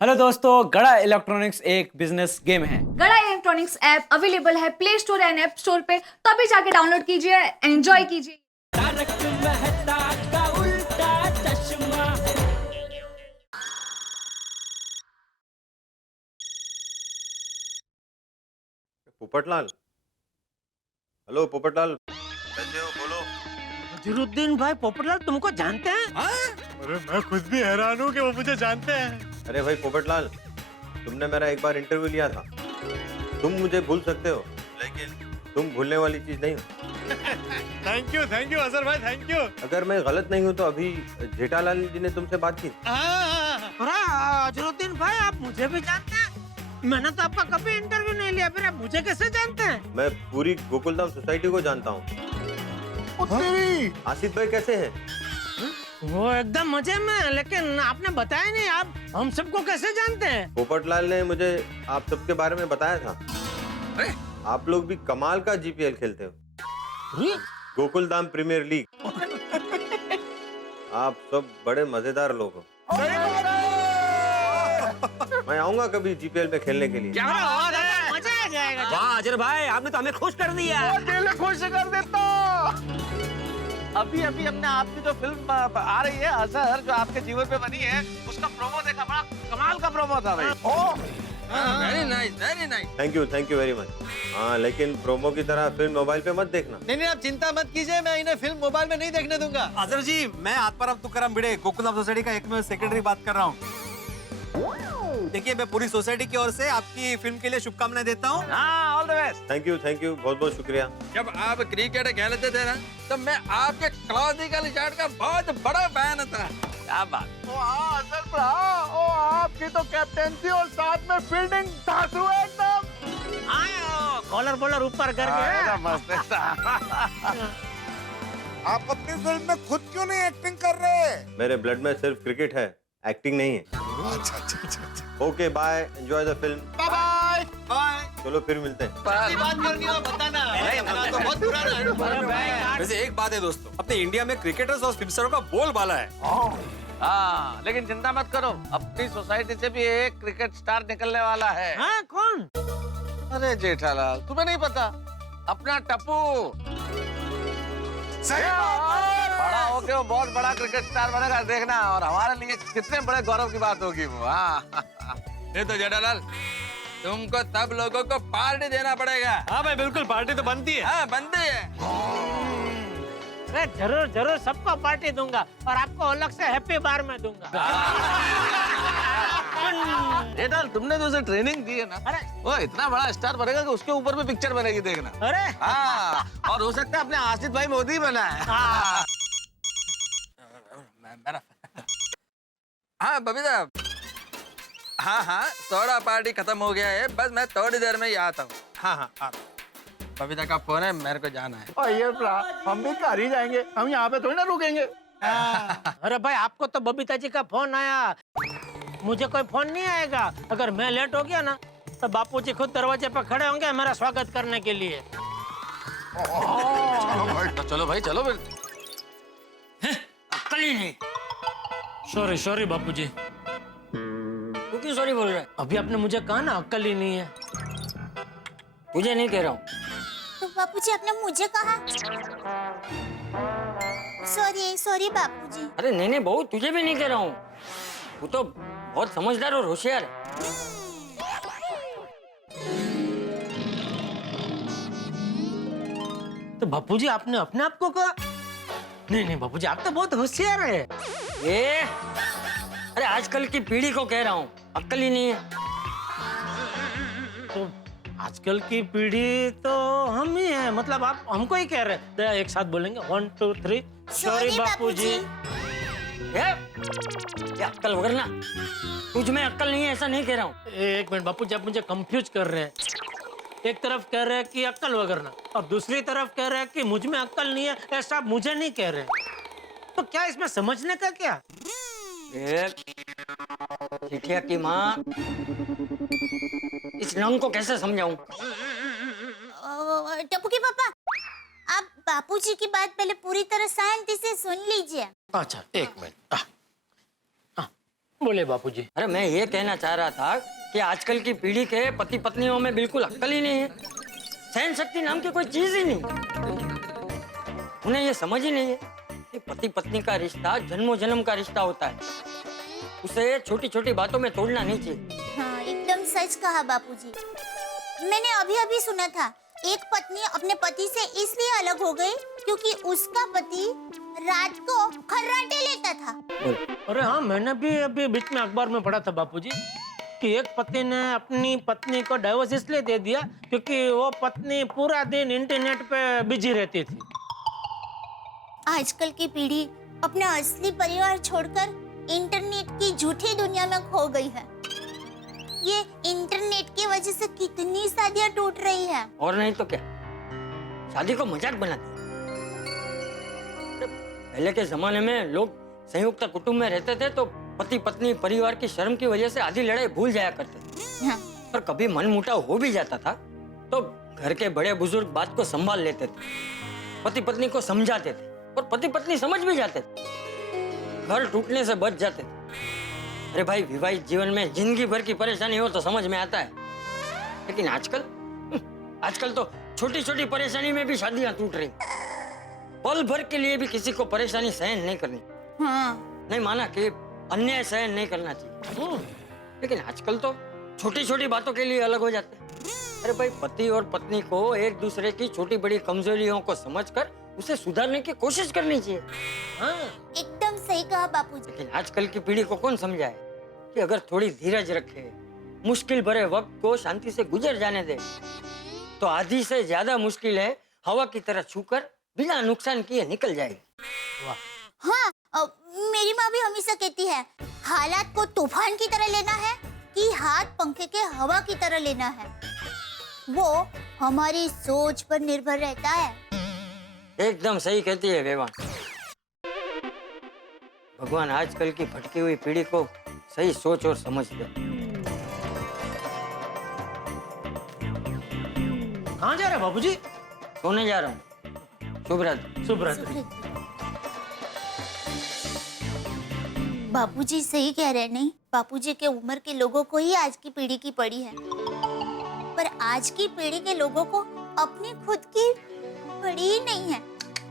Hello दोस्तों, गड़ा electronics एक बिजनेस गेम है। गड़ा इलेक्ट्रॉनिक्स ऐप अवेलेबल है play store and app store पे, तो अभी जाके डाउनलोड कीजिए, एंजॉय कीजिए। पोपटलाल। हेलो पोपटलाल, कैसे हो? बोलो। नजीरुद्दीन भाई पोपटलाल तुमको जानते हैं? अरे मैं खुद भी हैरान हूँ कि वो मुझे जानते हैं। अरे भाई पोपटलाल, तुमने मेरा एक बार इंटरव्यू लिया था। तुम मुझे भूल सकते हो, लेकिन तुम भूलने वाली चीज नहीं हो। थैंक यू अजहर भाई, थैंक यू। अगर मैं गलत नहीं हूँ तो अभी जेठालाल जी ने तुमसे बात की। अरे नजीरुद्दीन भाई आप मुझे भी जानते हैं? मैंने तो आपका कभी इंटरव्यू नहीं लिया, फिर आप मुझे कैसे जानते हैं? मैं पूरी गोकुलधाम सोसाइटी को जानता हूँ। आसिफ भाई कैसे हैं? वो एकदम मजे में, लेकिन आपने बताया नहीं आप हम सबको कैसे जानते हैं? पोपटलाल ने मुझे आप सबके बारे में बताया था। आप लोग भी कमाल का जीपीएल खेलते हो, गोकुलधाम प्रीमियर लीग। आप सब बड़े मजेदार लोग हो। मैं आऊंगा कभी जीपीएल में खेलने के लिए। मजा आ जाएगा। वाह अजहर भाई, आपने तो हमें खुश कर दिया। खुश कर देता। अभी अभी हमने आपकी जो फिल्म आ रही है अजहर, जो आपके जीवन पे बनी है, उसका प्रोमो देखा, बड़ा कमाल का प्रोमो था भाई। Very nice, very nice. Thank you very much. हाँ, लेकिन प्रोमो की तरह फिल्म मोबाइल पे मत देखना। नहीं आप चिंता मत कीजिए, मैं इन्हें फिल्म मोबाइल में नहीं देखने दूंगा। अजहर जी, मैं आत्माराम तुकाराम भिड़े, गोकुलधाम सोसाइटी का एकमेव सेक्रेटरी बात कर रहा हूँ। देखिए, मैं पूरी सोसाइटी की ओर से आपकी फिल्म के लिए शुभकामनाएं देता हूँ। हाँ, all the best. Thank you बहुत बहुत शुक्रिया। जब आप क्रिकेट खेलते थे ना, तब मैं आपके क्लासिकल शॉट का बहुत बड़ा फैन था। क्या बात। ओ हाँ अजहर भरा, ओ आपकी तो कैप्टेंसी और साथ में फील्डिंग धांसू है एकदम। कॉलर बॉलर ऊपर करके। मस्त है। आप अपनी फिल्म में खुद क्यों नहीं एक्टिंग कर रहे? मेरे ब्लड में सिर्फ क्रिकेट है, एक्टिंग नहीं है। Okay bye, enjoy the film. Bye bye. चलो फिर मिलते हैं। बात करनी हो बताना, मेरा तो बहुत पुराना है। वैसे एक बात है दोस्तों, अपने इंडिया में क्रिकेटर्स और फिल्मस्टारों का बोलबाला है। हाँ, लेकिन चिंता मत करो, अपनी सोसाइटी से भी एक क्रिकेट स्टार निकलने वाला है। हाँ कौन? अरे जेठालाल, तुम्हें नहीं पता? अपना टप्पू। बड़ा होके वो बहुत बड़ा क्रिकेट स्टार बनेगा, देखना। और हमारे लिए कितने बड़े गौरव की बात होगी वो। हाँ ये तो जेठालाल, तुमको तब लोगों को पार्टी देना पड़ेगा। हाँ भाई बिल्कुल, पार्टी तो बनती है। हाँ, बनती है। अरे जरूर जरूर सबको पार्टी दूंगा, और आपको अलग से हैप्पी बार में दूंगा। जेठालाल, तुमने जो उसे ट्रेनिंग दी है ना, अरे वो इतना बड़ा स्टार बनेगा कि उसके ऊपर भी पिक्चर बनेगी, देखना। अरे हाँ, और हो सकता है अपने आसिफ भाई मोदी बना है। हाँ बबीता, हाँ थोड़ा पार्टी खत्म हो गया है, बस मैं थोड़ी देर में ही आता हूँ। हाँ बबीता का फोन है, मेरे को जाना है। ये हम भी घर ही जाएंगे, हम यहाँ पे थोड़ी ना रुकेंगे। अरे भाई, आपको तो बबीता जी का फोन आया, मुझे कोई फोन नहीं आएगा। अगर मैं लेट हो गया ना, तो बापूजी खुद दरवाजे पर खड़े होंगे मेरा स्वागत करने के लिए। चलो भाई, चलो फिर। अक्ल ही नहीं। सॉरी बापूजी। तू क्यों सॉरी बोल रहा है? अभी आपने मुझे कहा ना अक्ल ही नहीं है। तुझे नहीं कह रहा हूँ। तो बापूजी आपने मुझे कहा। सॉरी बापूजी। अरे नहीं बहू, तुझे भी नहीं कह रहा हूँ। तू तो बहुत समझदार और होशियार है। तो बापूजी आपने अपने आप को कहा? नहीं बापूजी, आप तो बहुत होशियार है। अरे आजकल की पीढ़ी को कह रहा हूँ, अक्ल ही नहीं है। तो आजकल की पीढ़ी तो हम ही हैं, मतलब आप हमको ही कह रहे हैं। एक साथ बोलेंगे, 1 2 3। सॉरी बापूजी। ये अक्ल वगैरह ना, तुझ में अक्ल नहीं है ऐसा नहीं कह रहा हूँ। एक मिनट बापूजी, आप मुझे कंफ्यूज कर रहे हैं। एक तरफ कह रहे हैं कि अक्ल वगैरह ना, और दूसरी तरफ कह रहे हैं कि मुझ में अक्ल नहीं है, ऐसा आप मुझे नहीं कह रहे। तो क्या इसमें समझने का क्या? चिठिया की माँ, इस नंग को कैसे समझाऊं? टप्पू के पापा, आप बापूजी की बात पहले पूरी तरह शांति से सुन लीजिए। अच्छा एक मिनट। बोले बापूजी। अरे मैं ये कहना चाह रहा था कि आजकल की पीढ़ी के पति पत्नियों में बिल्कुल अक्ल ही नहीं है। सहन शक्ति नाम की कोई चीज ही नहीं। उन्हें ये समझ ही नहीं है कि पति पत्नी का रिश्ता जन्मों जन्म का रिश्ता होता है। उसे छोटी छोटी बातों में तोड़ना नहीं चाहिए। हाँ, एकदम सच कहा बापूजी। मैंने अभी अभी सुना था एक पत्नी अपने पति से इसलिए अलग हो गई क्योंकि उसका पति रात को खर्राटे लेता था। अरे हाँ, मैंने भी अभी बीच में अखबार में पढ़ा था बापूजी कि एक पति ने अपनी पत्नी को डाइवोर्स इसलिए दे दिया क्योंकि वो पत्नी पूरा दिन इंटरनेट पे बिजी रहती थी। आजकल की पीढ़ी अपना असली परिवार छोड़कर इंटरनेट की झूठी दुनिया में खो गई है। ये इंटरनेट की वजह से कितनी शादियां टूट रही हैं। और नहीं तो क्या, शादी को मजाक बना दिया। पहले के जमाने में लोग संयुक्त कुटुंब में रहते थे तो पति पत्नी परिवार की शर्म की वजह से आधी लड़ाई भूल जाया करते थे। हाँ। पर कभी मनमुटाव हो भी जाता था तो घर के बड़े बुजुर्ग बात को संभाल लेते थे, पति पत्नी को समझाते थे और पति पत्नी समझ भी जाते थे, घर टूटने से बच जाते थे। अरे भाई, विवाहित जीवन में जिंदगी भर की परेशानी हो तो समझ में आता है, लेकिन आजकल तो छोटी छोटी परेशानी में भी शादियां टूट रही। पल भर के लिए भी किसी को परेशानी सहन नहीं करनी। हाँ। नहीं माना कि अन्याय सहन नहीं करना चाहिए, लेकिन आजकल तो छोटी छोटी बातों के लिए अलग हो जाते हैं। अरे भाई, पति और पत्नी को एक दूसरे की छोटी बड़ी कमजोरियों को समझकर उसे सुधारने की कोशिश करनी चाहिए। हाँ, एकदम सही कहा बापूजी। लेकिन आजकल की पीढ़ी को कौन समझाए कि अगर थोड़ी धीरज रखे, मुश्किल भरे वक्त को शांति से गुजर जाने दे, तो आधी से ज्यादा मुश्किलें हवा की तरह छूकर बिना नुकसान किए निकल जाएगी। हाँ, मेरी माँ भी हमेशा कहती है, हालात को तूफान की तरह लेना है कि हाथ पंखे के हवा की तरह लेना है, वो हमारी सोच पर निर्भर रहता है। एकदम सही कहती है वेवान। भगवान आजकल की भटकी हुई पीढ़ी को सही सोच और समझ दे। कहाँ जा रहे बाबूजी? सोने जा रहा हूँ। शुभ रात्रि। शुभ रात्रि। बापूजी सही कह रहे हैं। नहीं, बापूजी के उम्र के लोगों को ही आज की पीढ़ी की पड़ी है, पर आज की पीढ़ी के लोगों को अपनी खुद की पड़ी ही नहीं है।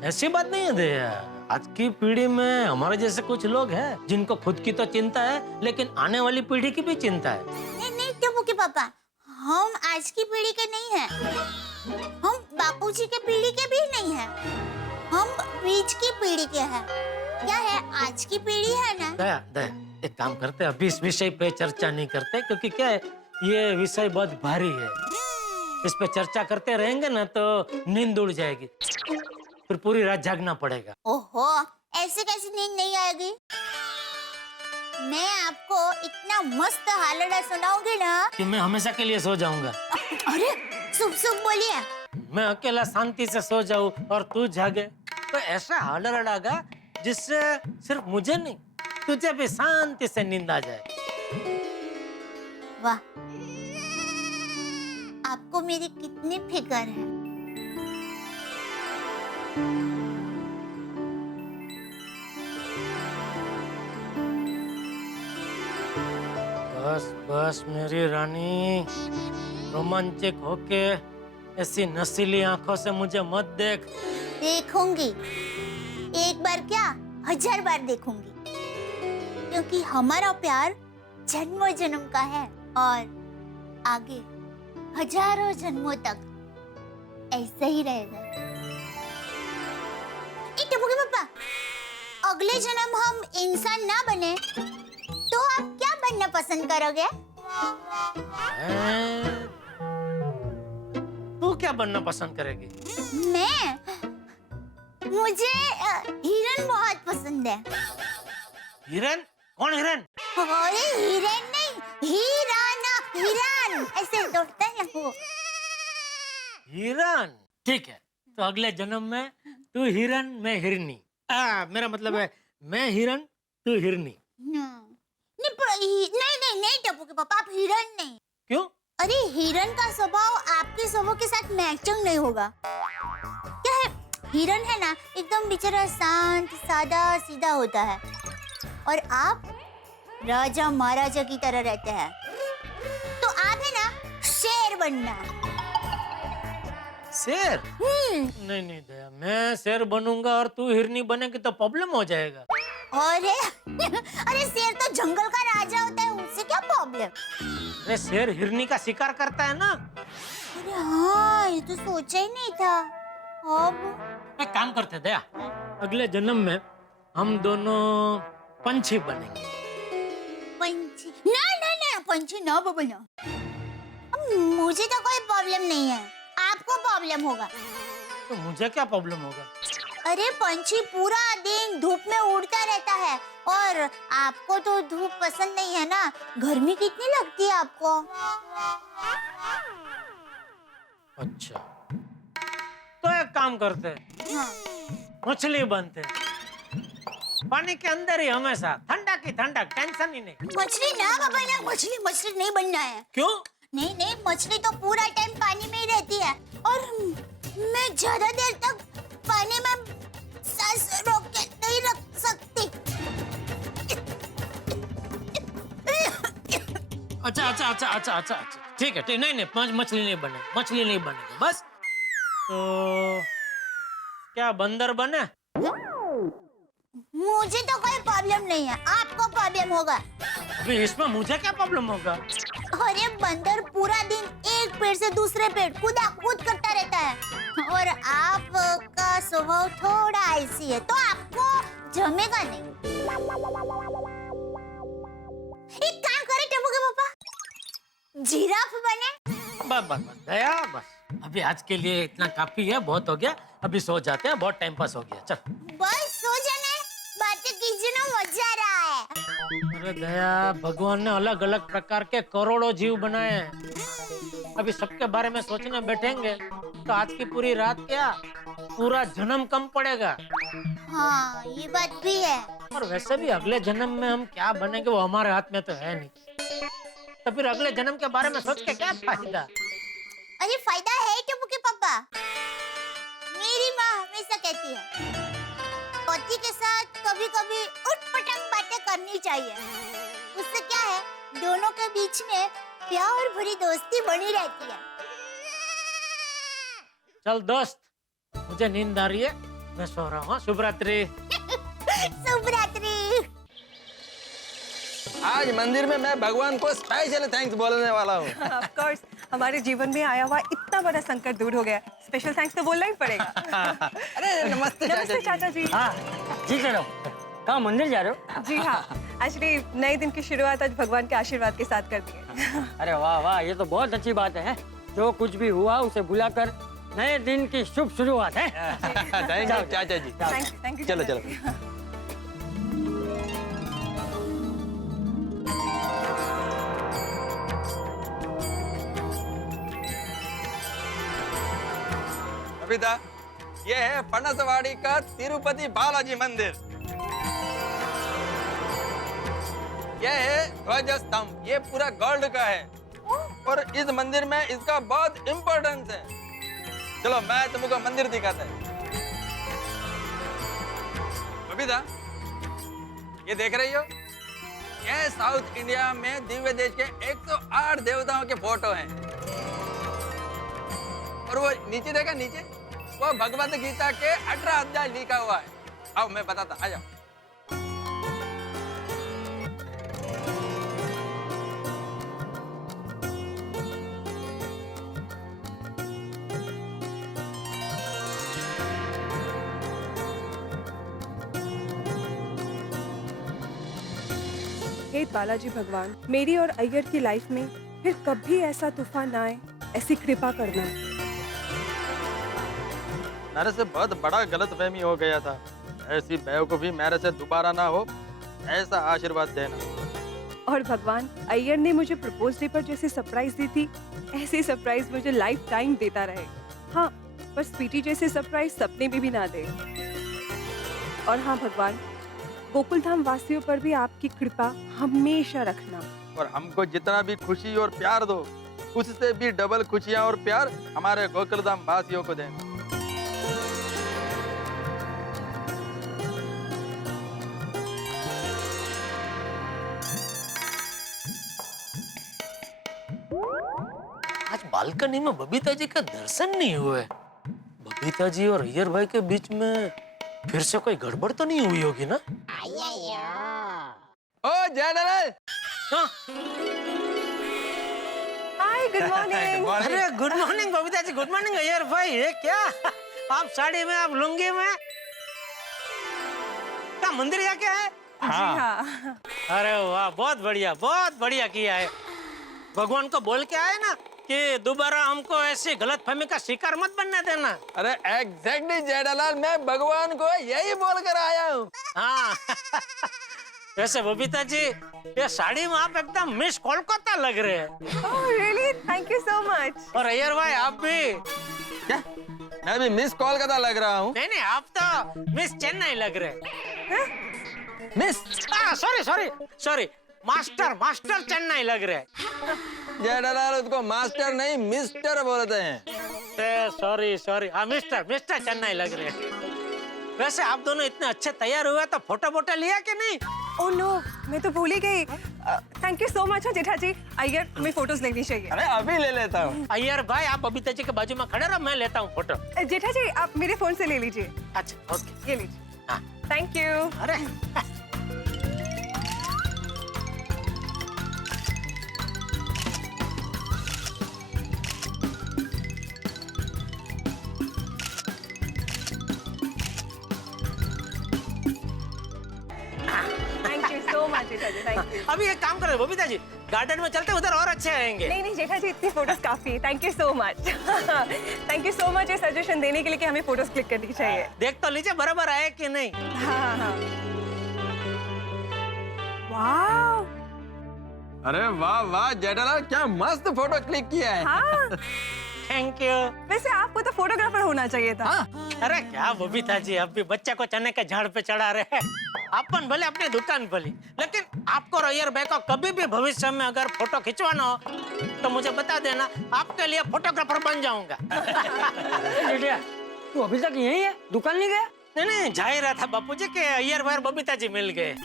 ऐसी बात नहीं है दया। आज की पीढ़ी में हमारे जैसे कुछ लोग हैं जिनको खुद की तो चिंता है, लेकिन आने वाली पीढ़ी की भी चिंता है। नहीं नहीं टप्पू के पापा, हम आज की पीढ़ी के नहीं हैं, हम बापूजी के पीढ़ी के भी नहीं हैं, हम बीच की पीढ़ी के हैं। क्या है, आज की पीढ़ी है ना। दया दया, एक काम करते हैं, अभी इस विषय पे चर्चा नहीं करते, क्योंकि क्या है, ये विषय बहुत भारी है। इस पे चर्चा करते रहेंगे ना तो नींद उड़ जाएगी, फिर पूरी रात जागना पड़ेगा। ओहो, ऐसे कैसे नींद नहीं आएगी। मैं आपको इतना मस्त हालड़ा सुनाऊंगी ना कि मैं हमेशा के लिए सो जाऊंगा। अरे शुभ शुभ बोलिए। मैं अकेला शांति से सो जाऊं और तू जागे, तो ऐसा हालड़ा लगा जिससे सिर्फ मुझे नहीं, तुझे भी शांति से नींद आ जाए। वाह, आपको मेरी कितनी फिक्र है। बस बस मेरी रानी, रोमांचक होके ऐसी नशीली आंखों से मुझे मत देख। देखूंगी, एक बार क्या 1000 बार देखूंगी, क्योंकि हमारा प्यार जन्मों जन्म का है और आगे हजारों जन्मों तक ऐसे ही रहेगा। टप्पू के पापा, अगले जन्म हम इंसान ना बने तो आप क्या बनना पसंद करोगे? तू क्या बनना पसंद करेगी? मैं, मुझे हिरन बहुत पसंद है। हिरन? कौन हिरन? अरे हिरन नहीं, हिराना, हिरन ऐसे दौड़ता है वो। हिरन? ठीक है, तो अगले जन्म में तू हिरन, मैं हिरनी। मेरा मतलब है मैं हिरन, तू हिरनी। नहीं टप्पू के पापा, आप हिरन नहीं। क्यों? अरे हिरन का स्वभाव आपके स्वभाव के साथ मैचिंग नहीं होगा। क्या है, हिरन है ना एकदम बेचारा शांत सादा सीधा होता है, और आप राजा महाराजा की तरह रहते हैं। तो आप है ना शेर बनना। शेर? नहीं नहीं दया, मैं शेर बनूंगा और तू हिरनी बनेगी तो प्रॉब्लम हो जाएगा। अरे अरे शेर तो जंगल का राजा होता है, उससे क्या प्रॉब्लम? अरे शेर हिरनी का शिकार करता है ना। अरे हाँ, ये तो सोचा ही नहीं था। अब एक काम करते दया, अगले जन्म में हम दोनों पंछी बनेंगे। पंछी? ना ना ना, पंछी ना बोलना। मुझे तो कोई प्रॉब्लम नहीं है, आपको प्रॉब्लम होगा। तो मुझे क्या प्रॉब्लम होगा? अरे पंछी पूरा दिन धूप में उड़ता रहता है और आपको तो धूप पसंद नहीं है ना। गर्मी कितनी लगती है आपको? अच्छा, तो एक काम करते हैं, हाँ। मछली बनते हैं। पानी के अंदर ही हमेशा, ठंडा की ठंडक, टेंशन ही नहीं। मछली ना बाबा ना, मछली मछली नहीं बनना है। क्यों? नहीं नहीं, मछली तो पूरा टाइम पानी में ही रहती है और मैं ज्यादा देर तक पानी में सांस रोक के नहीं रख सकती। अच्छा, ठीक है, नहीं नहीं, मछली नहीं बनेगी बस। तो क्या बंदर बने? मुझे तो कोई प्रॉब्लम नहीं है, आपको प्रॉब्लम होगा। अभी इसमें मुझे क्या प्रॉब्लम होगा? अरे बंदर पूरा दिन एक पेड़ से दूसरे पेड़ कूद करता रहता है और आपका स्वभाव थोड़ा ऐसी है, तो आपको जमेगा नहीं। एक काम करे टप्पू के पापा, जिराफ बने। बस दया, बस अभी आज के लिए इतना काफी है, बहुत हो गया। अभी सो जाते हैं, बहुत टाइम पास हो गया। चल बस सो जाने, बातें कीजिए ना, मजा आ रहा है। अरे दया, भगवान ने अलग अलग प्रकार के करोड़ों जीव बनाए हैं। अभी सबके बारे में सोचने बैठेंगे तो आज की पूरी रात क्या, पूरा जन्म कम पड़ेगा। हाँ, ये बात भी है। और वैसे भी अगले जन्म में हम क्या बनेंगे वो हमारे हाथ में तो है नहीं, तो फिर अगले जन्म के बारे में सोच के क्या फायदा? अरे फायदा है टप्पू के पापा। मेरी माँ हमेशा कहती है पति के साथ कभी कभी उटपटांग बातें करनी चाहिए, उससे क्या है, दोनों के बीच में प्यार भरी दोस्ती बनी रहती है। चल दोस्त, मुझे नींद आ रही है, मैं सो रहा हूँ। शुभ रात्रि। शुभ रात्रि। आज मंदिर में मैं भगवान को स्पेशल थैंक्स बोलने वाला हूँ। ऑफ कोर्स, हमारे जीवन में आया हुआ इतना बड़ा संकट दूर हो गया, स्पेशल थैंक्स तो बोलना ही पड़ेगा। अरे नमस्ते नमस्ते चाचा जी। हाँ जी करो, कहाँ मंदिर जा रहे हो? जी हाँ, एक्चुअली नए दिन की शुरुआत आज भगवान के आशीर्वाद के साथ कर दिए। अरे वाह वाह, ये तो बहुत अच्छी बात है। जो कुछ भी हुआ उसे भुलाकर नए दिन की शुभ शुरुआत है। थैंक यू चाचा जी। Thank you. चलो चलो। कविता, ये है पनसवाड़ी का तिरुपति बालाजी मंदिर। ये है ध्वज स्तंभ, ये पूरा गोल्ड का है और इस मंदिर में इसका बहुत इम्पोर्टेंस है। चलो मैं तुमको मंदिर दिखाता है। कविता, ये देख रही हो, ये साउथ इंडिया में दिव्य देश के 108 देवताओं के फोटो हैं और वो नीचे देखा, नीचे वो भगवत गीता के 18 अध्याय लिखा हुआ है। आओ मैं बताता, आ जाओ। हे बालाजी भगवान, मेरी और अय्यर की लाइफ में फिर कभी ऐसा तूफान ना आए, ऐसी कृपा करना। मेरे से बहुत बड़ा गलतफहमी हो गया था, ऐसी बेवकूफी मेरे से दोबारा ना हो, ऐसा आशीर्वाद देना। और भगवान, अय्यर ने मुझे प्रपोज डे पर जैसे सरप्राइज दी थी, ऐसी सरप्राइज मुझे लाइफ टाइम देता रहे। हाँ, पर स्वीटी जैसे सरप्राइज सपने में भी ना दे। और हाँ भगवान, गोकुल धाम वासियों पर भी आपकी कृपा हमेशा रखना। और हमको जितना भी खुशी और प्यार दो, उससे भी डबल खुशियाँ और प्यार हमारे गोकुल धाम वासियों को देना। आज बालकनी में बबीता जी का दर्शन नहीं हुए। बबीता जी और अय्यर भाई के बीच में फिर से कोई गड़बड़ तो नहीं हुई होगी ना? ओ जेठालाल, हाँ? हाय, गुड मॉर्निंग। अरे good morning Babita ji, good morning Iyer भाई। ये क्या आप साड़ी में, आप लुंगी में, क्या मंदिर या क्या है? जी हाँ। अरे वाह, बहुत बढ़िया किया है। भगवान को बोल के आए ना कि दोबारा हमको ऐसी गलतफहमी का शिकार मत बनने देना। अरे एग्जैक्टली जेठालाल, मैं भगवान को यही बोल कर आया हूँ। हाँ वैसे बबीता जी, ये साड़ी में आप एकदम मिस कोलकाता लग रहे हैं। Oh really, thank you so much. और अय्यर भाई आप भी। क्या? मैं भी मिस कोलकाता लग रहा हूँ? नहीं, आप तो मिस चेन्नई लग रहे हैं। मिस? सॉरी, मास्टर चेन्नई लग रहे हैं। जेठालाल, उसको मास्टर नहीं मिस्टर बोलते हैं। सॉरी, हाँ मिस्टर चेन्नई लग रहे हैं। वैसे आप दोनों इतने अच्छे तैयार हुए तो फोटो लिया कि नहीं? ओह नो, मैं तो भूल ही गई। Thank you so much Jetha जी। अय्यर, हमें फोटोज लेनी चाहिए। अरे अभी ले लेता हूँ। अय्यर भाई, आप बबीता जी के बाजू में खड़े रहो, मैं लेता हूँ फोटो। जेठा जी, आप मेरे फोन से ले लीजिए। अच्छा ओके, ये लीजिए। हाँ। Thank you. अरे thank you so much Jetha ji, thank you. अभी एक काम करो बबीता जी, गार्डन में चलते, उधर और अच्छे आएंगे। नहीं जेठा जी, इतनी फोटोज काफी है। Thank you so much. Thank you so much ये सजेशन देने के लिए कि हमें फोटोज क्लिक करनी चाहिए। देख तो लीजिए बराबर आए कि नहीं। हाँ। वाह। अरे वाह जेठालाल, क्या मस्त फोटो क्लिक किया है। हाँ। Thank you. वैसे आपको तो फोटोग्राफर होना चाहिए था। अरे क्या बबीता जी, अब भी बच्चे को चने के झाड़ पे चढ़ा रहे हैं। अपन भले अपनी दुकान भली, लेकिन आपको और अय्यर भाई को कभी भी भविष्य में अगर फोटो खिंचवाना हो तो मुझे बता देना, आपके लिए फोटोग्राफर बन जाऊंगा। जेठिया, तू अभी तक यही है, दुकान नहीं गया? नहीं, जा ही रहा था बापूजी के अय्यर भाई और बबीता जी मिल गए।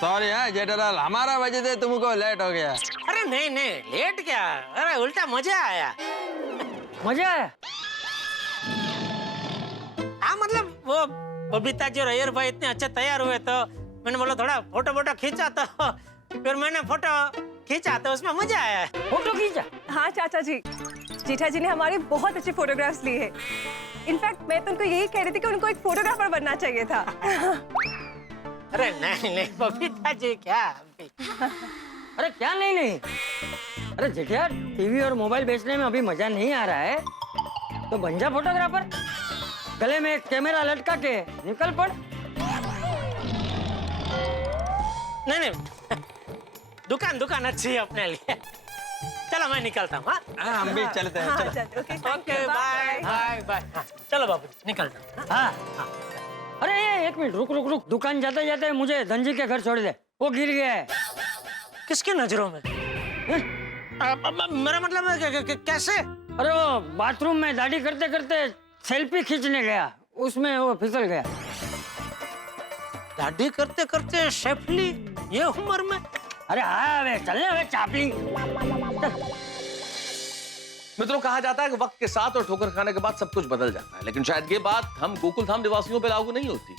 सॉरी है जेठालाल, हमारा वजह से तुमको लेट हो गया। अरे नहीं, लेट क्या, अरे उल्टा मजा आया। मजा आया? हाँ मतलब वो बबीता जी और अय्यर भाई इतने अच्छे तैयार हुए तो मैंने बोला थोड़ा फोटो खींचा, तो फिर मैंने फोटो खींचा तो उसमें मजा आया। फोटो खींचा? हाँ चाचा जी, जेठा जी ने हमारी बहुत अच्छी फोटोग्राफ्स ली है। इनफैक्ट मैं तो उनको यही कह रही थी कि उनको एक फोटोग्राफर बनना चाहिए था। अरे नहीं बबीता जी, क्या अरे क्या नहीं। अरे जेठिया, टीवी और मोबाइल बेचने में अभी मजा नहीं आ रहा है तो बन जा फोटोग्राफर। गले में एक कैमरा लटका के निकल पड़। नहीं, दुकान अच्छी है अपने लिए। चलो मैं निकलता हूँ। हाँ, हम भी चलते हैं। हाँ, चलो। चलो, okay, thank okay, you, bye. चलो बाबू निकलता हूँ। हाँ। अरे एक मिनट, रुक। दुकान जाते जाते मुझे धनजी के घर छोड़ दे, वो गिर गया है। किसकी नजरों में? मेरा मतलब है कैसे? अरे वो बाथरूम में दाढ़ी करते करते सेल्फी खींचने गया, उसमें वो फिसल गया। दाढ़ी करते करते शेफली ये उम्र में? अरे हाँ, वे चलने वे चापली। मित्रों, कहा जाता है कि वक्त के साथ और ठोकर खाने के बाद सब कुछ बदल जाता है, लेकिन शायद ये बात हम गोकुल धाम निवासियों पे लागू नहीं होती।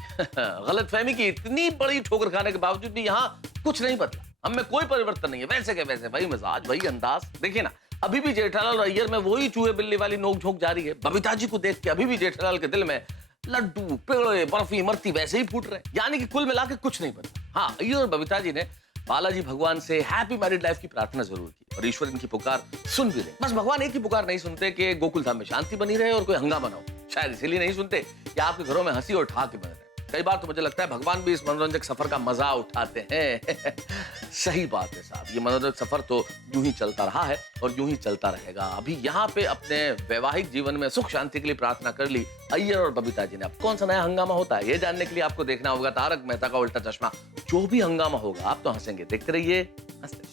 गलतफहमी की इतनी बड़ी ठोकर खाने के बावजूद भी यहाँ कुछ नहीं बदला, हम में कोई परिवर्तन नहीं है, वैसे के वैसे, वही मिजाज, वही अंदाज। देखिए ना, अभी भी जेठालाल और अय्यर में वही चूहे बिल्ली वाली नोक-झोंक जारी है। बबीता जी को देख के अभी भी जेठालाल के दिल में लड्डू, पेड़े, बर्फी, इमरती वैसे ही फूट रहे हैं। यानी कि कुल मिला के कुछ नहीं बदला। हाँ, अय्यर और बबीता जी ने बालाजी भगवान से हैप्पी मैरिड लाइफ की प्रार्थना जरूर की और ईश्वर इनकी पुकार सुन भी रहे। बस भगवान एक ही पुकार नहीं सुनते कि गोकुल धाम में शांति बनी रहे और कोई हंगामा ना हो। शायद इसीलिए नहीं सुनते कि आपके घरों में हंसी और ठहाके बने रहे। कई बार तो मुझे लगता है भगवान भी इस मनोरंजक सफर का मजा उठाते हैं। सही बात है साहब, ये मनोरंजक सफर तो यूं ही चलता रहा है और यूं ही चलता रहेगा। अभी यहाँ पे अपने वैवाहिक जीवन में सुख शांति के लिए प्रार्थना कर ली अय्यर और बबीता जी ने। अब कौन सा नया हंगामा होता है ये जानने के लिए आपको देखना होगा तारक मेहता का उल्टा चश्मा। जो भी हंगामा होगा आप तो हंसेंगे, देखते रहिए, हंसते।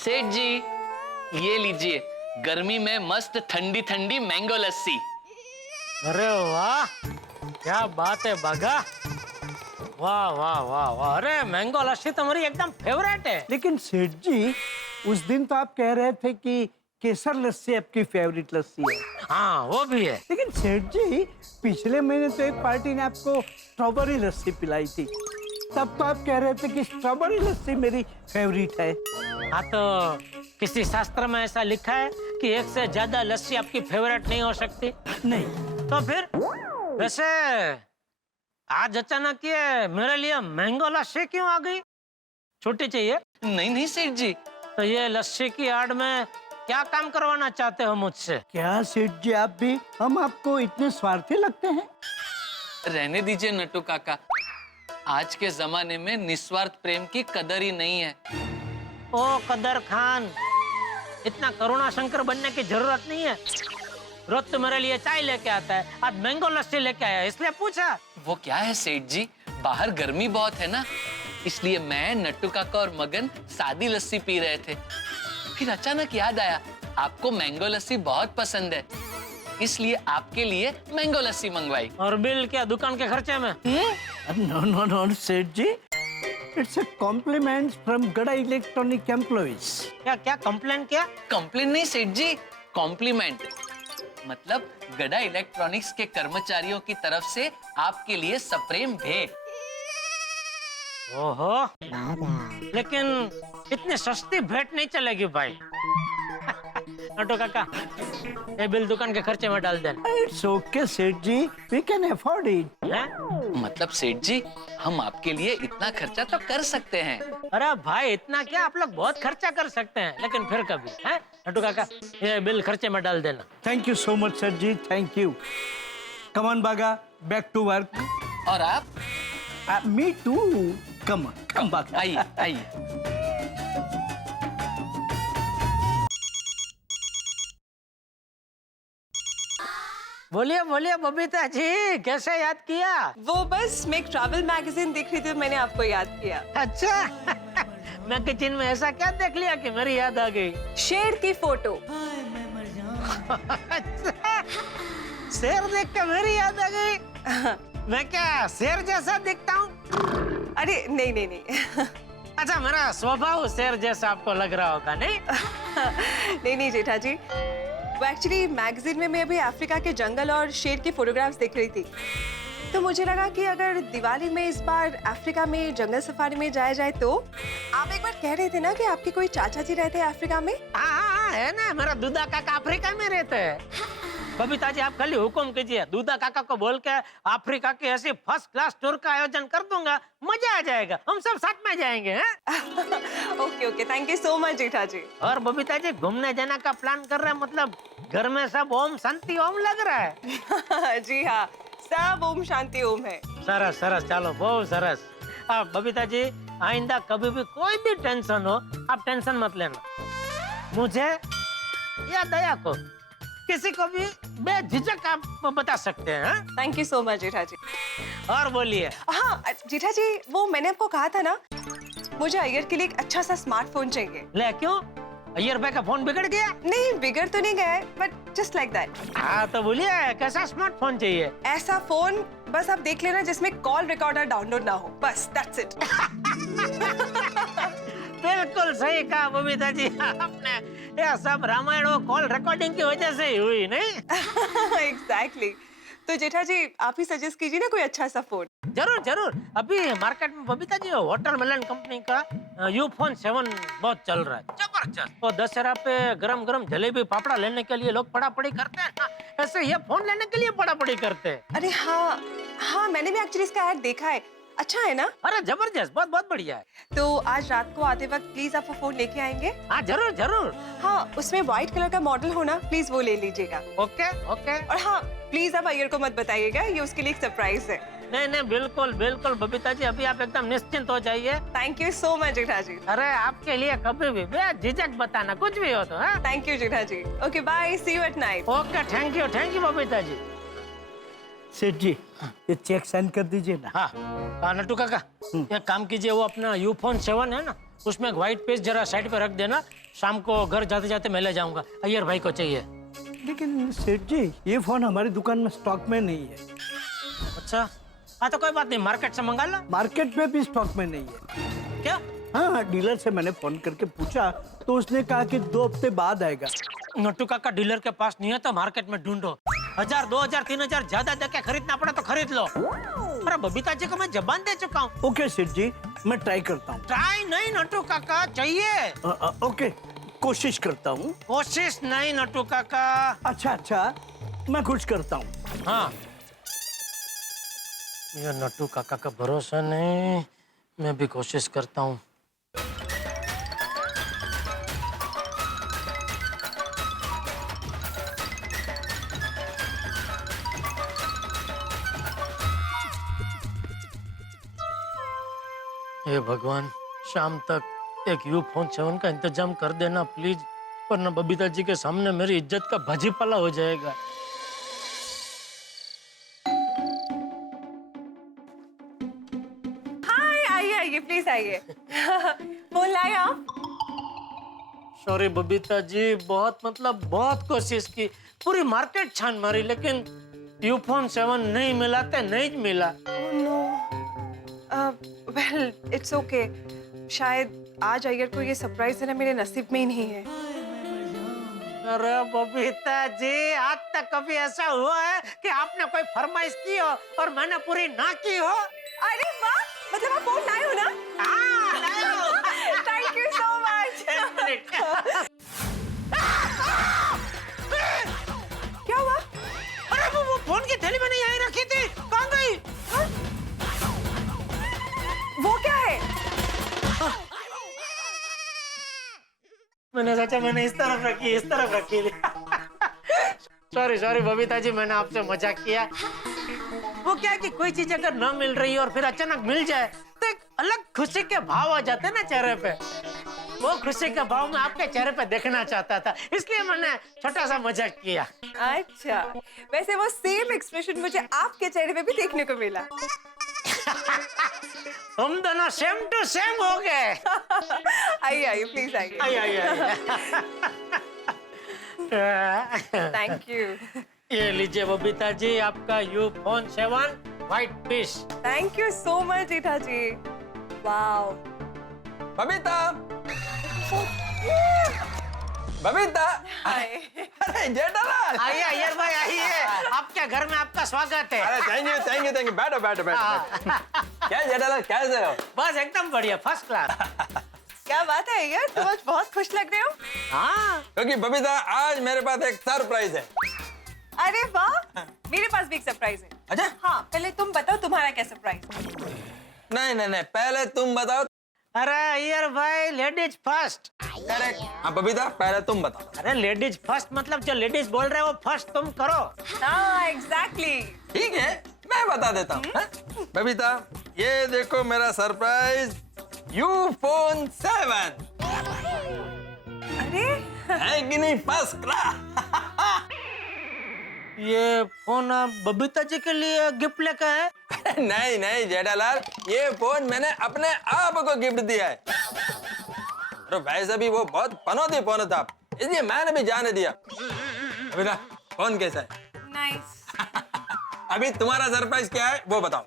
सेठ जी, ये लीजिए, गर्मी में मस्त ठंडी ठंडी मैंगो लस्सी। अरे वाह, क्या बात है बागा, वाह वाह वाह वाह, अरे मैंगो लस्सी तो मेरी एकदम फेवरेट है। लेकिन सेठ जी, उस दिन तो आप कह रहे थे कि केसर लस्सी आपकी फेवरेट लस्सी है। हाँ वो भी है। लेकिन सेठ जी, पिछले महीने तो एक पार्टी ने आपको स्ट्रॉबेरी लस्सी पिलाई थी, तब तो आप कह रहे थे कि स्ट्रॉबेरी लस्सी मेरी फेवरेट है। हाँ तो किसी शास्त्र में ऐसा लिखा है कि एक से ज्यादा लस्सी आपकी फेवरेट नहीं हो सकती? नहीं। तो फिर वैसे आज अचानक ये मेरे लिए मैंगो लस्सी क्यों आ गई? छोटी चाहिए? नहीं नहीं सेठ जी, तो ये लस्सी की आड़ में क्या काम करवाना चाहते हो मुझसे? क्या सेठ जी, आप भी हम आपको इतने स्वार्थी लगते हैं? रहने दीजिए नट्टू काका, आज के जमाने में निस्वार्थ प्रेम की कदर ही नहीं है। ओ कदर खान, इतना करुणा शंकर बनने की जरूरत नहीं है। रोज तो मेरे लिए चाय लेके आता है, आज मैंगो लस्सी लेके आया, इसलिए पूछा। वो क्या है सेठ जी, बाहर गर्मी बहुत है ना, इसलिए मैं, नट्टू काका और मगन सादी लस्सी पी रहे थे। फिर अचानक याद आया आपको मैंगो लस्सी बहुत पसंद है, इसलिए आपके लिए मैंगो लस्सी मंगवाई। और बिल क्या दुकान के खर्चे में? नो नो नो सेठ जी, इट्स अ कॉम्प्लीमेंट फ्रॉम गड़ा इलेक्ट्रॉनिक एम्प्लॉइज। क्या क्या कंप्लेन किया? कंप्लेन नहीं सेठ जी, कॉम्प्लीमेंट, मतलब गड़ा इलेक्ट्रॉनिक्स के कर्मचारियों की तरफ से आपके लिए सप्रेम भेंट। ओहो, लेकिन इतनी सस्ती भेंट नहीं चलेगी भाई। नट्टू काका, ये बिल दुकान के खर्चे में डाल देना। इट्स ओके सेठ जी, वी कैन अफोर्ड इट। मतलब सेठ जी, हम आपके लिए इतना खर्चा तो कर सकते हैं। अरे भाई, इतना क्या, आप लोग बहुत खर्चा कर सकते हैं, लेकिन फिर कभी। हैं नट्टू काका, ये बिल खर्चे में डाल देना। Thank you so much sir जी, thank you. Come on Bagha, back to work. और आप? Me too, come back. आइए आइए। बोलिए बोलिए बबीता जी, कैसे याद किया? वो बस मैं एक ट्रैवल मैगजीन देख रही थी, मैंने आपको याद किया। अच्छा मैगजीन में ऐसा क्या देख लिया कि मेरी याद आ गई? शेर की फोटो। अच्छा, शेर देख के मेरी याद आ गई। मैं क्या शेर जैसा दिखता हूँ? अरे नहीं नहीं नहीं। अच्छा, मेरा स्वभाव शेर जैसा आपको लग रहा होगा, नहीं? नहीं नहीं जेठा जी, वो एक्चुअली मैगजीन में मैं अभी अफ्रीका के जंगल और शेर की फोटोग्राफ्स देख रही थी, तो मुझे लगा कि अगर दिवाली में इस बार अफ्रीका में जंगल सफारी में जाया जाए तो। आप एक बार कह रहे थे ना कि आपके कोई चाचा जी रहते हैं अफ्रीका में? हाँ है ना, मेरा दूधा काका अफ्रीका में रहते हैं। बबीता जी, आप खाली हुक्म कीजिए, दूधा काका को बोल के अफ्रीका की ऐसी फर्स्ट क्लास टूर का आयोजन कर दूंगा, मजा आ जाएगा, हम सब साथ में जाएंगे। Okay okay, thank you so much Jetha ji. और बबीता जी, घूमने जाने का प्लान कर रहे हैं, मतलब घर में सब ओम शांति ओम लग रहा है? जी हाँ, सब ओम शांति ओम है। सरस सरस, चलो बहुत सरस। अब बबीता जी, आइंदा कभी भी कोई भी टेंशन हो, आप टेंशन मत लेना। मुझे या दया को, किसी को भी बेझिझक आप बता सकते हैं। Thank you so much Jetha ji. और बोलिए। हाँ जेठा जी, वो मैंने आपको कहा था ना, मुझे अय्यर के लिए एक अच्छा सा स्मार्टफोन चाहिए। ले क्यों, अय्यर भाई का फोन बिगड़ गया? नहीं, बिगड़ तो नहीं गया है, बट जस्ट लाइक दैट। हाँ तो बोलिए, कैसा स्मार्टफोन चाहिए? ऐसा फोन बस आप देख लेना जिसमें कॉल रिकॉर्डर डाउनलोड ना हो, बस दैट्स इट। बिल्कुल सही कहा बबीता जी आपने, ये सब रामायण और कॉल रिकॉर्डिंग की वजह से ही हुई, नहीं? एग्जैक्टली। तो जेठा जी, आप ही सजेस्ट कीजिए ना कोई अच्छा सा फोन। जरूर जरूर, अभी मार्केट में बबीता जी वाटरमेलन कंपनी का यूफोन 7 बहुत चल रहा है, जबरदस्त। तो दशहरा पे गरम गरम जलेबी पापड़ा लेने के लिए लोग पड़ापड़ी करते हैं ना, ऐसे ये फोन लेने के लिए पड़ापड़ी करते हैं। अरे हाँ हाँ, मैंने भी एक्चुअली इसका ऐड देखा है, अच्छा है ना? अरे जबरदस्त, बहुत बहुत बढ़िया है। तो आज रात को आते वक्त प्लीज आप वो फोन लेके आएंगे? हाँ जरूर जरूर। हाँ, उसमें व्हाइट कलर का मॉडल होना, प्लीज वो ले लीजिएगा। Okay okay. और हाँ, प्लीज आप अय्यर को मत बताइएगा, ये उसके लिए एक सरप्राइज है। नहीं नहीं, बिल्कुल बिल्कुल बबीता जी, अभी आप एकदम निश्चिंत हो जाइए। Thank you so much Jetha जी। अरे आपके लिए कभी भी बेझिझक बताना, कुछ भी हो तो। Thank you Jetha ji. Okay bye, see you at night. Okay, thank you Babita ji. Seth ji, ये चेक साइन कर दीजिए ना। हाँ नट्टू काका, एक काम कीजिए, वो अपना यूफोन 7 है ना, उसमें एक व्हाइट पेज जरा साइड पे रख देना, शाम को घर जाते जाते मैं ले जाऊंगा, अय्यर भाई को चाहिए। लेकिन सेठ जी, ये फोन हमारी दुकान में स्टॉक में नहीं है। अच्छा, हाँ तो कोई बात नहीं, मार्केट से मंगा लो। मार्केट में भी स्टॉक में नहीं है। क्या? हाँ, डीलर से मैंने फोन करके पूछा तो उसने कहा कि 2 हफ्ते बाद आएगा। नट्टू काका डीलर के पास नहीं है तो मार्केट में ढूंढो। 1000, 2000, 3000 ज्यादा देके खरीदना पड़ा तो खरीद लो। अरे बबीता जी को मैं जबान दे चुका हूँ। ओके सेठ जी, मैं ट्राई करता हूँ। ट्राई नहीं नट्टू काका, चाहिए। ओके, कोशिश करता हूँ। कोशिश नहीं नट्टू काका। अच्छा, मैं कुछ करता हूँ। हाँ, ये नट्टू काका का भरोसा नहीं, मैं भी कोशिश करता हूँ। हे भगवान, शाम तक एक U-Phone 7 का इंतजाम कर देना प्लीज, वरना बबीता जी के सामने मेरी इज्जत का भजीपला हो जाएगा। आइए प्लीज आइए। फोन लाए आप? सॉरी बबीता जी, बहुत कोशिश की, पूरी मार्केट छान मारी, लेकिन U-Phone 7 नहीं मिला तो नहीं मिला। वेल इट्स ओके, शायद आज अय्यर को ये सरप्राइज देना मेरे नसीब में ही नहीं है। अरे बबीता जी, आज तक कभी ऐसा हुआ है कि आपने कोई फरमाइश की हो और मैंने पूरी ना की हो? अरे वाह, मतलब आप फोन लाए हो ना? हाँ, लाए हो। Thank you so much. क्या हुआ? अरे वो फोन की थैली मैंने यहीं रखी थी, कहाँ गई? वो क्या है? मैंने सोचा मैंने इस तरफ रखी थी। सॉरी बबीता जी, मैंने आपसे मजाक किया। वो क्या है कि कोई चीज अगर न मिल रही है और फिर अचानक मिल जाए तो एक अलग खुशी के भाव आ जाते हैं ना चेहरे पे। वो खुशी के भाव में आपके चेहरे पे देखना चाहता था, इसलिए मैंने छोटा सा मजाक किया। अच्छा, वैसे वो सेम एक्सप्रेशन मुझे आपके चेहरे पे भी देखने को मिला। हम दोनों सेम टू सेम हो गए। आइए प्लीज आइए। आइए। Thank you. ये लीजिए बबीता जी, आपका U-Phone 7 white piece. Thank you so much Jetha ji. Wow. Babita, Babita. अरे जेठालाल। आइए अय्यर भाई, आइए, आपके घर में आपका स्वागत है। अरे थैंक यू। बैठो। क्या जेठालाल, कैसे हो? बस एकदम बढ़िया, फर्स्ट क्लास। क्या बात है अय्यर, तुम आज बहुत खुश लग रहे हो। हाँ, क्योंकि बबीता, आज मेरे पास एक सरप्राइज है। अरे वाह, मेरे पास भी एक सरप्राइज है। अच्छा? हाँ, पहले तुम बताओ तुम्हारा क्या सरप्राइज। नहीं, पहले तुम बताओ। अरे अय्यर भाई, लेडीज फर्स्ट। करेक्ट। हाँ बबीता, पहले तुम बताओ। अरे लेडीज फर्स्ट मतलब जो लेडीज बोल रहे हो वो फर्स्ट तुम करो। हाँ एग्जैक्टली। ठीक है, मैं बता देता हूँ। बबीता, ये देखो मेरा सरप्राइज U-Phone 7। अरे है कि नहीं फर्स्ट क्लास? ये फोन आप बबीता जी के लिए गिफ्ट लेकर है? नहीं जेठालाल, ये फोन मैंने अपने आप को गिफ्ट दिया है। तो वैसे भी वो बहुत पनौती फोन था, इसलिए मैंने भी जाने दिया। बबीता, फोन कैसा है? नाइस। अभी तुम्हारा सरप्राइज क्या है वो बताओ।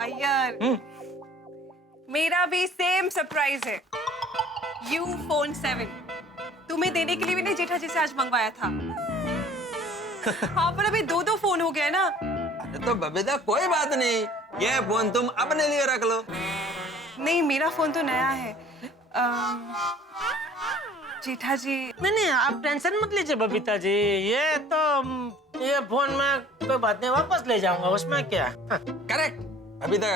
अय्यर, मेरा भी सेम सरप्राइज है, U-Phone 7। तुम्हें देने के लिए मैंने जेठा जी से आज मंगवाया था। हाँ, पर अभी 2 फोन हो गए ना। अरे तो बबीता, कोई बात नहीं, ये फोन तुम अपने लिए रख लो। नहीं, मेरा फोन तो नया है। जेठा जी। नहीं, आप टेंशन मत लीजिए बबीता जी, ये फोन मैं कोई बात नहीं, वापस ले जाऊंगा, उसमें क्या। करेक्ट। बबीता,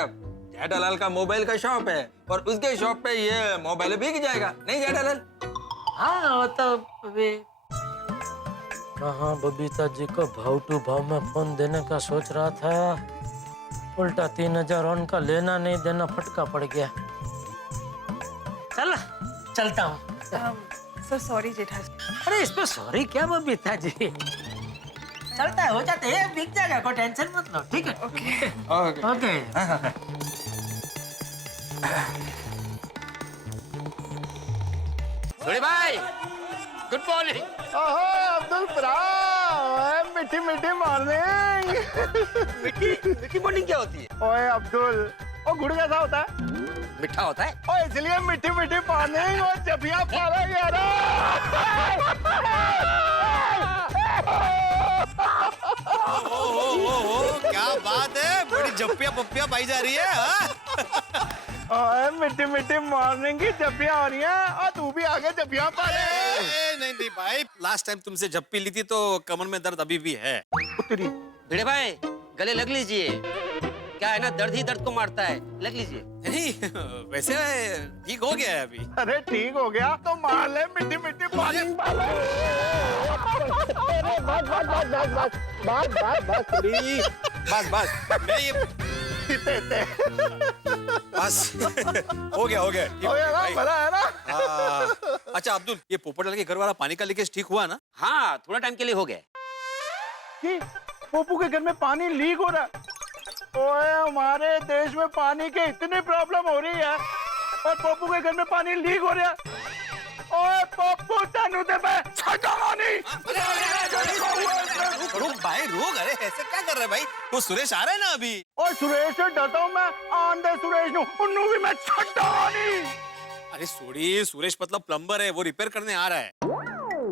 जेठालाल का मोबाइल का शॉप है और उसके शॉप पे ये मोबाइल बिक जाएगा, नहीं जेठालाल? हाँ, वो तो कहाँ बबीता जी को भाव टू भाव में फोन देने का सोच रहा था, उल्टा 3000 उनका लेना नहीं देना फटका पड़ गया। चलता हूँ। सो सॉरी जेठा जी। अरे इसमें सॉरी क्या बबीता जी, चलता है, हो जाते हैं, बिक जाएगा, कोई टेंशन मत लो। ठीक है? ओके। बड़े भाई, गुड मॉर्निंग। अब्दुल फराज, मीठी मीठी मॉर्निंग। मीठी मॉर्निंग क्या होती है? ओए अब्दुल, वो गुड़ कैसा होता है? मीठा होता है। ओए इसलिए मीठी मीठी मॉर्निंग और जबियां पाला यार। क्या बात है, बड़ी जप्पिया पप्पिया पाई जा रही है। हाँ? ओए मीठी मीठी मॉर्निंग की जबियां हो रही हैं और तू भी आगे जबियां पा ले। नहीं नहीं भाई, लास्ट टाइम तुमसे जप्पी ली थी तो कमर में दर्द अभी भी है। उतरी भिड़े भाई गले लग लीजिए, क्या है ना, दर्द ही दर्द को मारता है, लग लीजिए। नहीं वैसे ठीक हो गया है अभी। अरे ठीक हो गया तो मार ले मीठी मीठी मॉर्निंग वाला। बस बस बस बस बस बस बस बस बस बस मैं ये बस हो गया ठीक हो गया ना, भाई। भला है ना। अच्छा अब्दुल, ये पोपटलाल के घर वाला पानी का लीकेज ठीक हुआ ना? हाँ थोड़ा टाइम के लिए हो गया। कि पोपू के घर में पानी लीक हो रहा है। ओए हमारे देश में पानी की इतनी प्रॉब्लम हो रही है और पोपू के घर में पानी लीक हो रहा है। ओए पोपू तेनू ते मैं छटा पानी। रुक भाई रुक, अरे ऐसे क्या कर रहे भाई? वो सुरेश आ रहा है ना अभी। और सुरेश से डरता हूँ मैं, आंधे सुरेश नु उन्नू भी मैं छटा पानी। अरे सोड़ी, सुरेश मतलब प्लम्बर है, वो रिपेयर करने आ रहा है।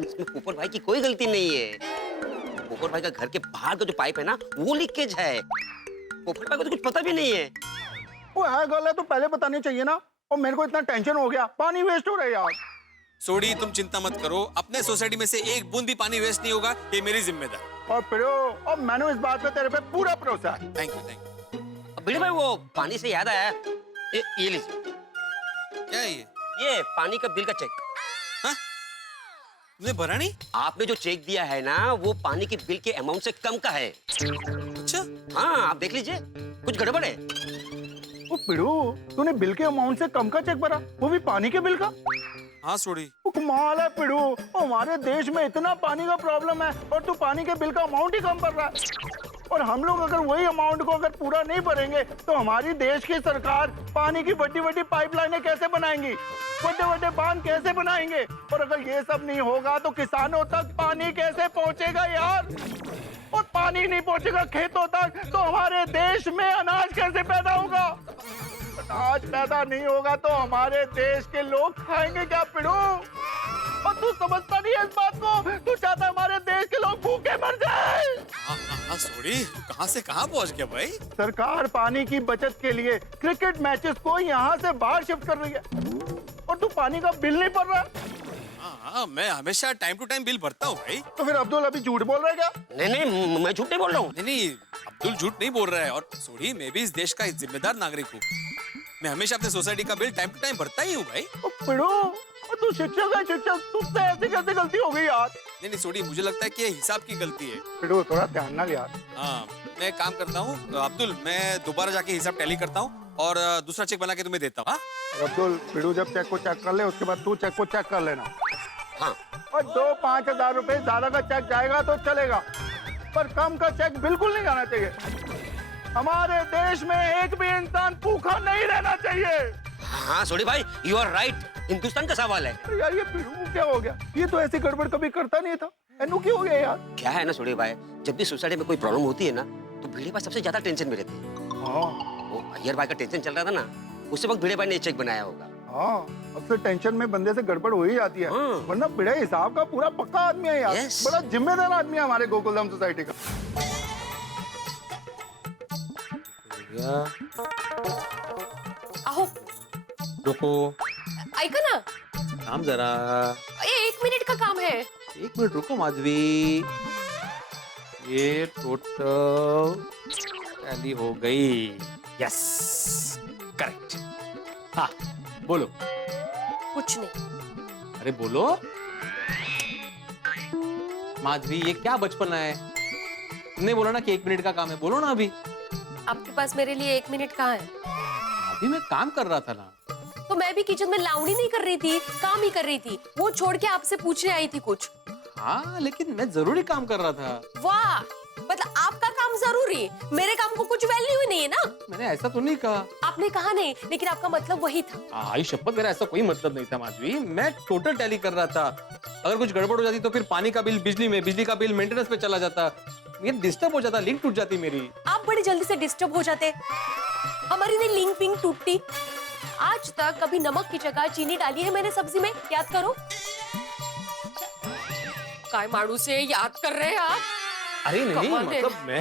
इसमें पोपट भाई की कोई गलती नहीं है। पोपट भाई का घर के बाहर का जो पाइप है ना वो लीकेज है। पोपट भाई को तो कुछ पता भी नहीं है। वो है गल है तो पहले बतानी चाहिए ना। और मेरे को इतना टेंशन हो गया, पानी वेस्ट हो रहा है यार। सोड़ी तुम चिंता मत करो, अपने सोसाइटी में से एक बूंद भी पानी वेस्ट नहीं होगा, ये मेरी जिम्मेदारी। और फिर और मैंने इस बात पे तेरे पे पूरा भरोसा है। Thank you. अब भिड़े भाई वो पानी से याद आया, ये लीजिए। क्या है ये पानी का बिल का चेक। हाँ? तुमने भरा नहीं? आपने जो चेक दिया है ना वो पानी के बिल के अमाउंट से कम का है। अच्छा हाँ आप देख लीजिए, कुछ गड़बड़ है। ओ पिड़ू, तूने बिल के अमाउंट से कम का चेक भरा, वो भी पानी के बिल का? हाँ सोड़ी। कमाल है पिड़ू, हमारे देश में इतना पानी का प्रॉब्लम है और तू पानी के बिल का अमाउंट ही कम भर रहा है। और हम लोग अगर वही अमाउंट को अगर पूरा नहीं भरेंगे तो हमारी देश की सरकार पानी की बड़ी बड़ी पाइपलाइनें कैसे बनाएंगी, बड़े बड़े बांध कैसे बनाएंगे? और अगर ये सब नहीं होगा तो किसानों तक पानी कैसे पहुंचेगा यार? और पानी नहीं पहुंचेगा खेतों तक तो हमारे देश में अनाज कैसे पैदा होगा? अनाज पैदा नहीं होगा तो हमारे देश के लोग खाएंगे क्या पिड़ू? और तू समझता नहीं है इस बात को, तू चाहता है हमारे देश के लोग भूखे मर जाए। हाँ सोड़ी, तू कहाँ से कहाँ पहुँच गया भाई? सरकार पानी की बचत के लिए क्रिकेट मैचेस को यहाँ से बाहर शिफ्ट कर रही है और तू पानी का बिल नहीं भर रहा। हाँ मैं हमेशा टाइम टू टाइम बिल भरता हूँ भाई। तो फिर अब्दुल अभी झूठ बोल रहा है क्या? नहीं मैं झूठ नहीं बोल रहा हूँ। नहीं अब्दुल झूठ नहीं बोल रहा है। और सोड़ी, मैं भी इस देश का जिम्मेदार नागरिक हूँ। मैं हमेशा अपने सोसाइटी का बिल टाइम टू टाइम भरता ही हूँ भाई। पिड़ू, तू शिक्षक है, शिक्षक, तुझसे ऐसी कैसे गलती हो गई यार? नहीं सोड़ी, मुझे लगता है कि ये हिसाब की गलती है। पिड़ू थोड़ा ध्यान ना यार। हाँ मैं काम करता हूँ अब्दुल, मैं दोबारा जाके हिसाब टैली करता हूँ और दूसरा चेक बना के तुम्हें देता हूँ। अब्दुल, पिड़ू जब चेक को चेक कर ले उसके बाद तू चेक को चेक कर लेना। हाँ। और 2-5 रुपए ज्यादा का चेक जाएगा तो चलेगा, पर कम का चेक बिल्कुल नहीं जाना चाहिए। हमारे देश में एक भी इंसान भूखा नहीं रहना चाहिए। हाँ सोडी भाई, यू आर राइट, हिंदुस्तान का सवाल है। यार ये पिड़ू क्या हो गया? ये तो ऐसी गड़बड़ कभी करता नहीं था, एनू क्या हो गया यार? क्या है ना सोडी भाई, जब भी सोसाइटी में कोई प्रॉब्लम होती है ना तो भिड़े भाई सबसे ज्यादा टेंशन में रहते हैं। वो अय्यर भाई का टेंशन चल रहा था ना, उसी वक्त भिड़े भाई ने चेक बनाया होगा। हाँ, अक्सर टेंशन में बंदे से गड़बड़ हो ही जाती है। वरना भिड़े हिसाब का पूरा पक्का आदमी है यार। बड़ा जिम्मेदार आदमी है हमारे गोकुलधाम सोसाइटी का। अहो रुको, ऐका ना, काम जरा। 1 मिनिट का काम है। 1 मिनट रुको माधवी, ये टोटल टैली हो गई। Yes correct. हाँ बोलो। कुछ नहीं। अरे बोलो माधवी, ये क्या बचपना है? तुमने बोला ना कि 1 मिनट का काम है, बोलो ना अभी। आपके पास मेरे लिए 1 मिनट कहाँ है? अभी मैं काम कर रहा था ना। तो मैं भी किचन में लावणी नहीं कर रही थी, काम ही कर रही थी। वो छोड़ के आपसे पूछने आई थी कुछ। हाँ लेकिन मैं जरूरी काम कर रहा था। वाह, मतलब आपका काम जरूरी है, मेरे काम को कुछ वैल्यू ही नहीं है ना। मैंने ऐसा तो नहीं कहा। आपने कहा नहीं, लेकिन आपका मतलब वही था। आई शपथ, मेरा ऐसा कोई मतलब नहीं था माधवी। मैं टोटल टैली कर रहा था। अगर कुछ गड़बड़ हो जाती तो फिर पानी का बिल बिजली में, बिजली का बिल मेंटेनेंस पे चला जाता, ये डिस्टर्ब हो जाता, लिंक टूट जाती मेरी। आप बड़ी जल्दी से डिस्टर्ब हो जाते, हमारी नहीं लिंक पिंक टूटती। आज तक कभी नमक की जगह चीनी डाली है मैंने सब्जी में, याद करो। काय माड़ू से याद कर रहे हैं आप? अरे नहीं, कमाल है। मतलब मैं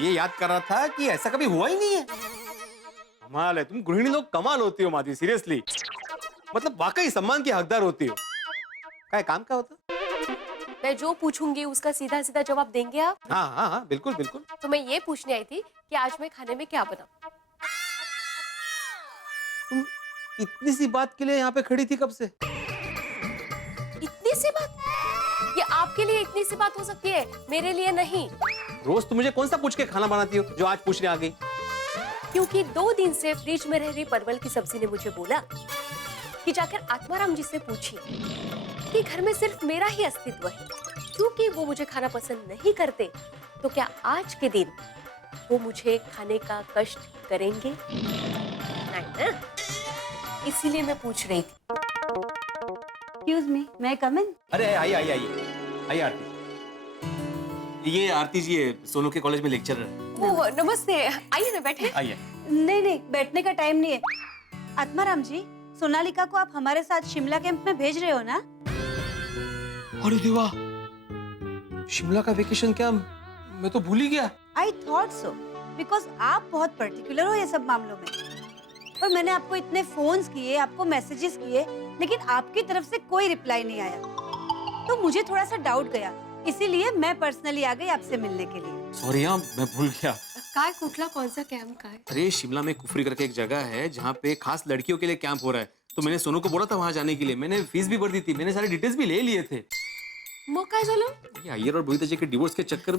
ये याद कर रहा था कि ऐसा कभी हुआ ही नहीं है। कमाल है, तुम गृहिणी लोग कमाल होती हो माधवी, सीरियसली। मतलब वाकई सम्मान की हकदार होती हो। क्या काम का होता? मैं जो पूछूंगी उसका सीधा सीधा जवाब देंगे आप? हाँ हाँ हाँ, बिल्कुल बिल्कुल। तो मैं ये पूछने आई थी कि आज मैं खाने में क्या बनाऊं? तुम इतनी सी बात के लिए यहाँ पे खड़ी थी कब से? इतनी सी बात? ये आपके लिए इतनी सी बात हो सकती है, मेरे लिए नहीं। रोज तुम मुझे कौन सा पूछ के खाना बनाती हो जो आज पूछने आ गई? क्योंकि 2 दिन से फ्रिज में रह रही परवल की सब्जी ने मुझे बोला कि जाकर आत्माराम जी से पूछिए कि घर में सिर्फ मेरा ही अस्तित्व है। क्योंकि वो मुझे खाना पसंद नहीं करते, तो क्या आज के दिन वो मुझे खाने का कष्ट करेंगे? नहीं ना? इसीलिए मैं पूछ रही थी। Excuse me, may I come in? अरे आइए आइए आइए आरती। ये आरती जी है, सोनू के कॉलेज में लेक्चरर। ओह नमस्ते, आइए ना बैठे। आइए। नहीं, बैठने का टाइम नहीं है। आत्माराम जी, सोनालिका को आप हमारे साथ शिमला कैंप में भेज रहे हो ना? अरे देवा, शिमला का वेकेशन क्या? मैं तो भूल ही गया। I thought so, because आप बहुत पर्टिकुलर हो ये सब मामलों में। और मैंने आपको इतने फोन्स किए, आपको मैसेजेस किए, लेकिन आपकी तरफ से कोई रिप्लाई नहीं आया। तो मुझे थोड़ा सा डाउट गया, इसीलिए मैं पर्सनली आ गई आपसे मिलने के लिए। सॉरी हाँ, मैं भूल गया। काय कुठला कौन सा कैंप का है? अरे शिमला में कुफरी करके एक जगह है जहाँ पे खास लड़कियों के लिए कैंप हो रहा है। तो मैंने सोनू को बोला था वहाँ जाने के लिए। मैंने फीस भी भर दी थी, मैंने सारे डिटेल्स भी ले लिए थे। मग काय झालं? ये अय्यर और बोईता जी के डिवोर्स के चक्कर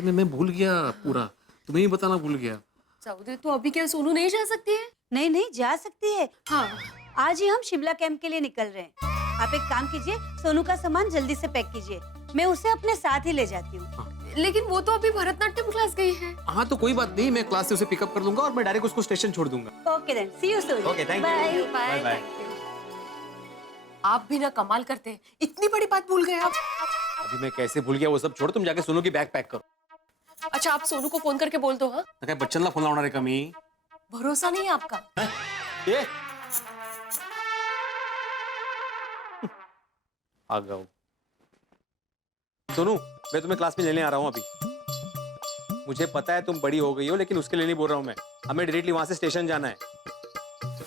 में मैं भूल गया पूरा। तुम्हें ही बताना भूल गया। जाऊ दे, तो अभी क्या सोनू नहीं जा सकती है? नहीं, जा सकती है। हाँ, आज ही हम शिमला कैंप के लिए निकल रहे हैं। आप एक काम कीजिए, सोनू का सामान जल्दी से पैक कीजिए, मैं उसे अपने साथ ही ले जाती हूँ। लेकिन वो तो अभी भरतनाट्यम क्लास गई है। हाँ तो कोई बात नहीं, मैं क्लास से उसे पिकअप कर लूंगा और मैं डायरेक्ट उसको स्टेशन छोड़ दूंगा। Okay then, see you soon. Okay, thank you. Bye bye. आप भी ना कमाल करते हैं, इतनी बड़ी बात भूल गए आप। अभी मैं कैसे भूल गया वो सब छोड़, तुम जाके सोनू की बैग पैक करो। अच्छा, आप सोनू को फोन करके बोल दो। हाँ, काय बच्चनला फोन लावणार आहे का मी? भरोसा नहीं है आपका? ये आ गया। सोनू, मैं तुम्हें क्लास में लेने आ रहा हूँ अभी। मुझे पता है तुम बड़ी हो गई हो, लेकिन उसके लिए नहीं बोल रहा हूँ मैं। हमें डायरेक्टली वहां से स्टेशन जाना है।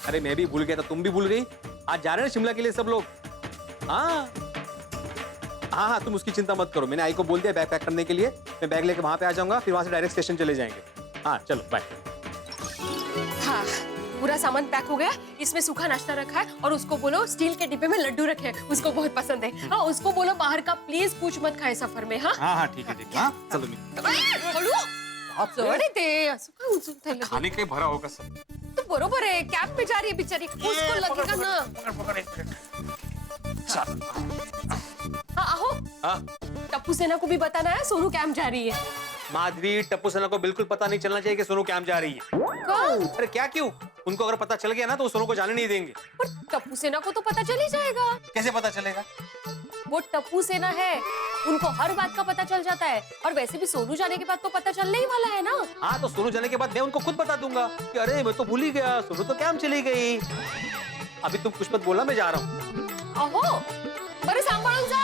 अरे मैं भी भूल गया था, तुम भी भूल गई। आज जा रहे हैं शिमला के लिए सब लोग। हाँ हाँ हाँ, तुम उसकी चिंता मत करो। मैंने आई को बोल दिया बैग पैक करने के लिए। मैं बैग लेके वहां पे आ जाऊंगा, फिर वहां से डायरेक्ट स्टेशन चले जाएंगे। हाँ चलो बाय। हाँ, पूरा सामान पैक हो गया। इसमें सूखा नाश्ता रखा है और उसको बोलो स्टील के डिब्बे में लड्डू रखे हैं, उसको बहुत पसंद है। हाँ, उसको बोलो बाहर का प्लीज कुछ मत खाए सफर में। हाँ हाँ ठीक है ठीक है। हाँ चलो मी सोडे ते असं काय उचलतंय लगेच? खाने काही भरा होगा सब। तो बरोबर आहे, कॅब में जा रही है बिचारी, उसको लगेगा ना। हाँ आहो, टप्पू सेना को भी बताना है सोनू कैंप जा रही है। माधवी, टप्पू सेना को बिल्कुल पता नहीं चलना चाहिए कि सोनू कैंप जा रही है। कौन? अरे क्या क्यों? उनको अगर पता चल गया ना तो वो सोनू को जाने नहीं देंगे। पर टप्पू सेना को तो पता चल ही जाएगा। कैसे पता चलेगा? वो टप्पू सेना है, उनको हर बात का पता चल जाता है। और वैसे भी सोनू जाने के बाद तो पता चलने ही वाला है ना। हाँ तो सोनू जाने के बाद मैं उनको खुद बता दूंगा कि अरे मैं तो भूल ही गया, सोनू तो कैंप चली गई। अभी तुम कुछ मत बोला, मैं जा रहा हूँ। अहो, बड़े सांभाळून जा।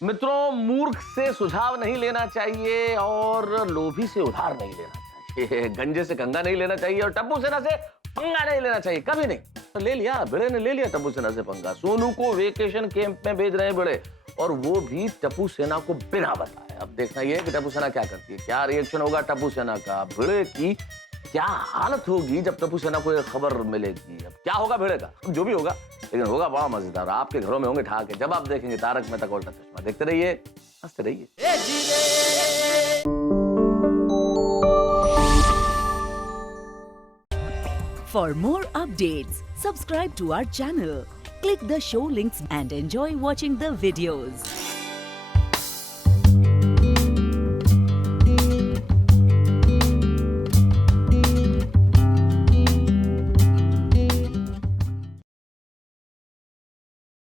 मित्रों, मूर्ख से सुझाव नहीं लेना चाहिए और लोभी से उधार नहीं लेना चाहिए। गंजे से गंगा नहीं लेना चाहिए और टप्पू सेना से पंगा नहीं लेना चाहिए, कभी नहीं। तो ले लिया, भिड़े ने ले लिया टप्पू सेना से पंगा। सोनू को वेकेशन कैंप में भेज रहे हैं भिड़े, और वो भी टप्पू सेना को बिना बताए। अब देखना ये है कि टप्पू सेना क्या करती है, क्या रिएक्शन होगा टप्पू सेना का। भिड़े की क्या हालत होगी जब टप्पू सेना को ये खबर मिलेगी। अब क्या होगा भिड़े का, जो भी होगा, लेकिन होगा बड़ा मजेदार। आपके घरों में होंगे ठाके जब आप देखेंगे तारक मेहता का उल्टा चश्मा। देखते रहिए, हंसते रहिए। For more updates, subscribe to our channel, click the show links and enjoy watching the videos.